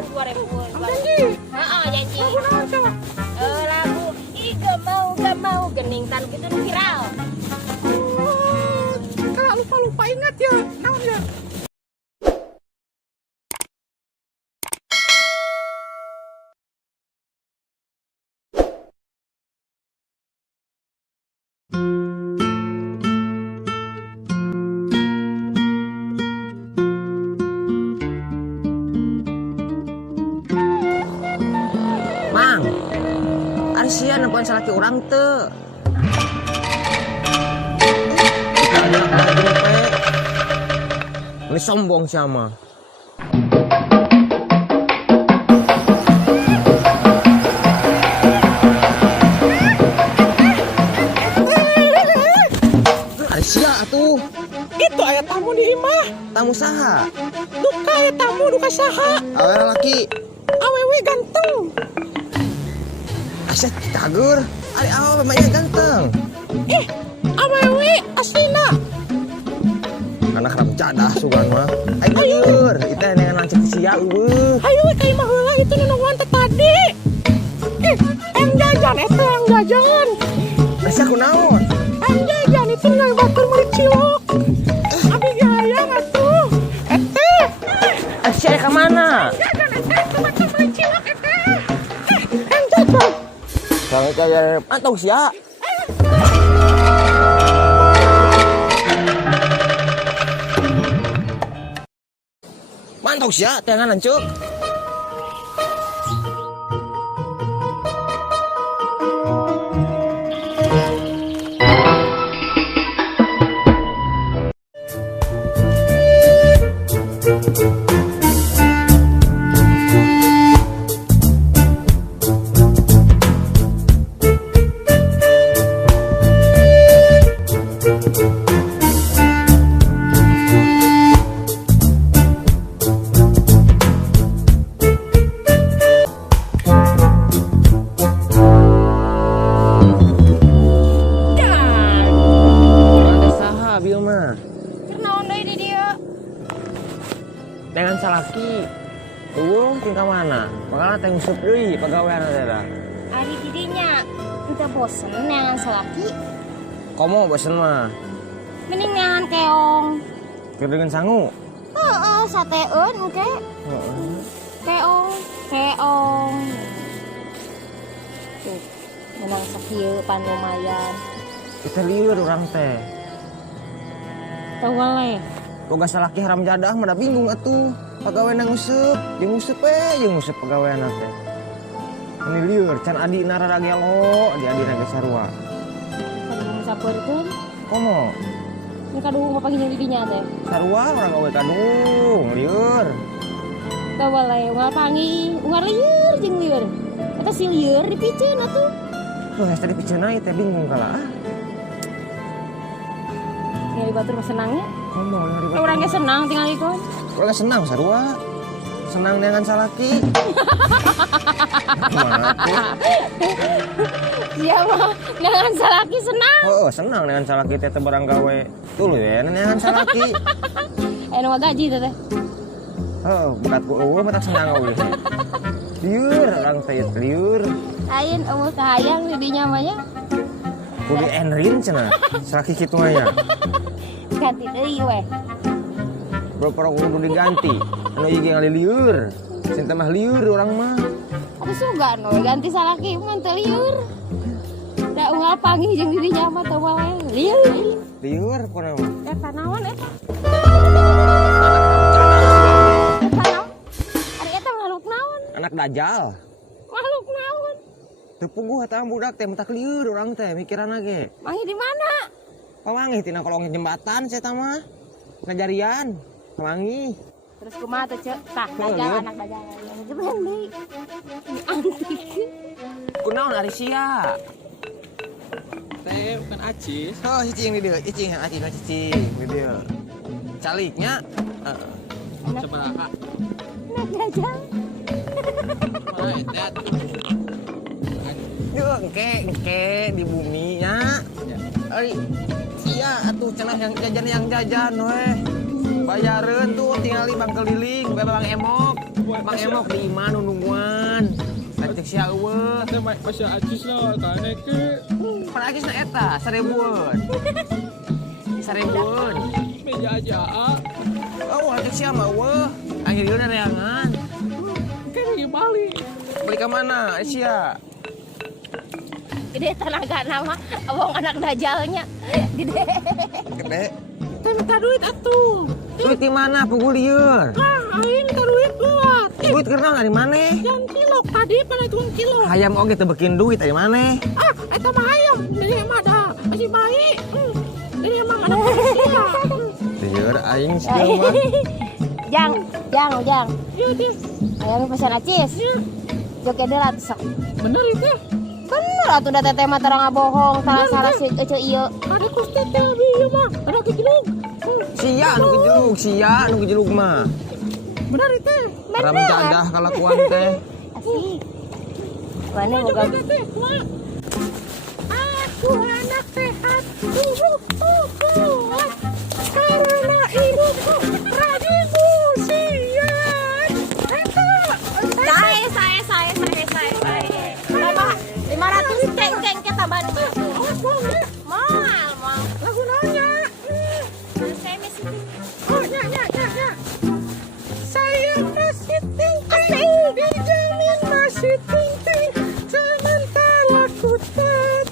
2000. Janji. Heeh, janji. Lagu naon coba? Lagu ih gak mau gening tan gitu viral. Oh, kalau lupa ingat ya. Naon ya? Mang, Arsia nempuan salaki orang teu. Ini sombong sama. Arsia atuh. Itu aya tamu di imah. Tamu saha? Duka aya tamu, duka saha? Awe laki. Awewe ganteng. Asyik cager. Ari awe pemainnya ganteng. Awewe aslina. Anak ramcadah sugan mah. Ayo, kita dengan lancip sia eueuh. Ayo we ka imah heula itu nunungan teh tadi. Em jajan eta yang jajan. Arsia kunaon? Em jajan itu ngai batur meuli cilok. Abi gayang atuh. Eta. Arsia ka mana? Jajan eta batur meuli cilok eta. Em jajan. Sange kaya mantong sia. Mantong sia, tengan lancuk. Kenaon deui di dieu? Dengan salaki. Tingkah mana? Makanya teh nguseup deui pagawean teh. Ari di dinya teu bosen neangan salaki. Komo bosen mah. Mending neangan keong. Keur dengan sangu. Heeh, sateun engke. Keong. Tuh, menang sakieu pan lumayan. Kita lieur urang teh. Teu waleh. Boga salaki haram jadah mah da bingung atuh. Pagawean nguseup, jeung nguseup pagawean teh. Ini lieur can adina rada gelo, adina ge sarua. Kadung sapeurkeun. Komo? Ini kadung apa gini di dinya teh. Sarua urang gawe kadung, lieur. Teu waleh, unggal pangi, unggal lieur jeung lieur. Eta si lieur dipiceun atuh. Tuh geus tadi piceuna teh bingung kala. Tinggal di batur mah senangnya. Komo ngari batur. Urang ge senang tinggal ikon. Urang senang sarua. Senang dengan salaki. Iya mah dengan salaki senang. Oh, senang dengan salaki teh barang gawe. Tuluy ya dengan salaki. Nu gaji teh teh. Oh, berat ku eueuh mah senang eueuh. Lieur urang teh lieur. Ayeun eueuh kahayang di dinya mah nya. Kudu enrin cenah. Salaki kitu aya. Ganti deui we. Berapa kudu diganti. Anu ieu ngali lieur. Sinten mah lieur urang mah. Atuh sugan we ganti salaki mun teu lieur. Da unggal panggih jeung di dinya mah teu wae. Lieur. Lieur kunaon? Eta naon eta? Eta naon? Ari eta makhluk naon? Anak dajal. Makhluk naon? Teu puguh eta budak teh mentak lieur urang teh mikiranna ge. Manggih di mana? Pamangih tina kolong jembatan saya mah. Ngajarian. Pamangih. Terus kumaha teh ceuk? Tah, dajal anak dajal. Yang geubeun deui. Antik. Kunaon ari sia? Teh bukan acis. Oh, cicing di dieu, cicing aci cicing di dieu. Caliknya. Sabaraha? Anak dajal. Mana eta? Duh, engke di bumi nya. Ari sia atuh cenah yang jajan we. Bayaran tuh tinggal di Bang Keliling, Bang Emok. Bang Emok di mana nungguan? Cek sia eueuh. Teh masih ajis lah kan ke. Pan Agis na eta 1000-an. 1000-an. Meja aja. Oh, cek sia mah eueuh. Akhirnya reangan. Kan lagi balik. Beli ke mana? Sia. Gede tenaga nama, abang anak dajalnya. Gede. Gede. Teh minta duit atuh. Duit di mana? Pukul lieur. Aing minta duit buat. Duit kerna dari mana? Yang cilok tadi pada tukang cilok. Hayam oge teu bikin duit dari mana? Eta mah ayam. Dari emang ada masih baik. Dari emang ada manusia. Lieur aing sieu mah. Jang. Iya dia. Ayo pesan acis. Joget derat sok. Bener itu. Bener atuh da teteh mah terang bohong, salah-salah si ece ieu. Ada kusti teh iya mah. Ada kejelung. Sia anu gejelug mah. Bener itu. Ram jadah kalakuan teh. Asik. Mana boga Aku anak sehat. Karena ibuku rajin usian. saya. Mama 500 ceng kita bantu. Mal. Lagu nanya. Saya misi. Oh, nya. Saya masih ting-ting. Dijamin masih ting-ting. Sementara ku tetap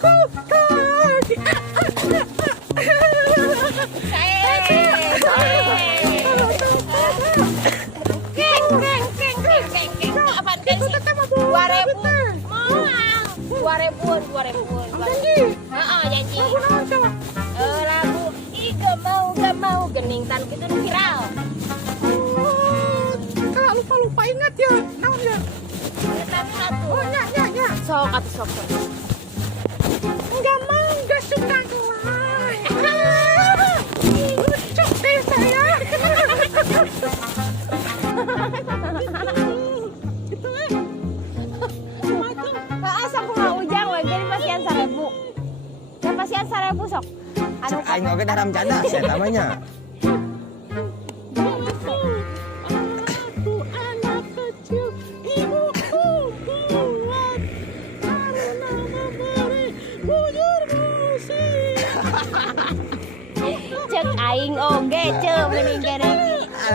ku kaki. Apaan kan sih? 2000. Janji. Lagu nanya coba. Lagu gak mau gening tan gitu viral. Kalau lupa ingat ya. Naon ya? Oh, nya. Sok atuh sok. Enggak mau, enggak suka gelai. Lucu deh saya. Gitu Sok kumaha ujang we jadi pasian 1000. Ya pasian 1000 sok. Anu Cek aing oge daram jadah sia namanya. Aku anak kecil, ibuku kuat karena memberi bujur usia. cek aing oge ceu mending gede.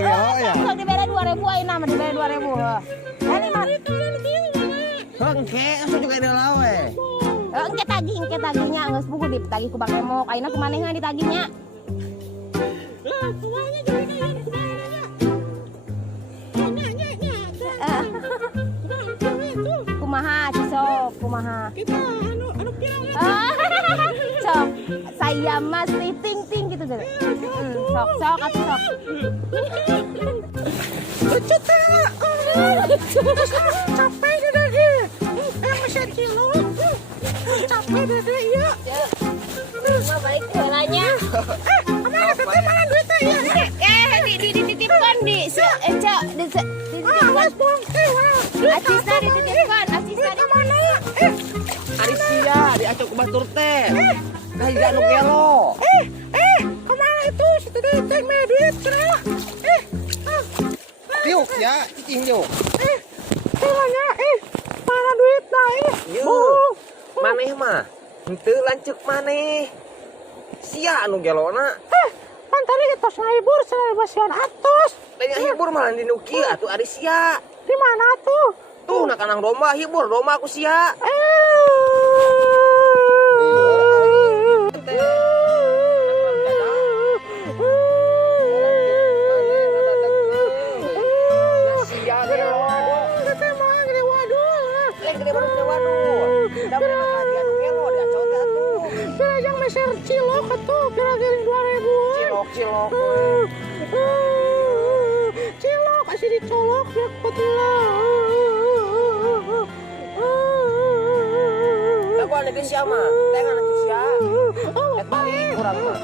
Ya. Sok dibere 2000 ayeuna mah dibere 2000. Ini mah Hengke, asuh juga ada lawe. engke tagihnya geus buku ditagih ku Bang Emok. Ayeuna kumanehna ditagihnya? Lah, semuanya jadi kayak Kumaha cisok, kumaha. kita anu pirang ya. Sok, saya masih ting gitu deh. Sok atuh sok. Lucu tak? Capek deh lagi. Masih kilo. Capek deh ya. Mah balik bolanya. Kemana teteh mana duitnya ya? Dititipkan di Eca, dititipkan. Acis tadi dititipkan, Acis tadi. Kemana? Ari sia diacok ku batur teh. Kayak anu gelo. Kemana itu? Situ deh cek me duit cenah. Yuk ya, cicing yuk. Cenahnya mana duit nah Yuk. Maneh mah henteu lanceuk maneh. Sia anu gelona. Kan tadi kita ngahibur basian atus. Tanya hibur malah di nu kieu atuh ari sia. Di mana tuh? Tuh nak kanang domba hibur domba aku sia. Cilok atuh kira-kira 2000. Cilok. Cilok kasih dicolok ya betulan. Da gua ada di sia mah. Teh ngana sia. Et balik kurang mah.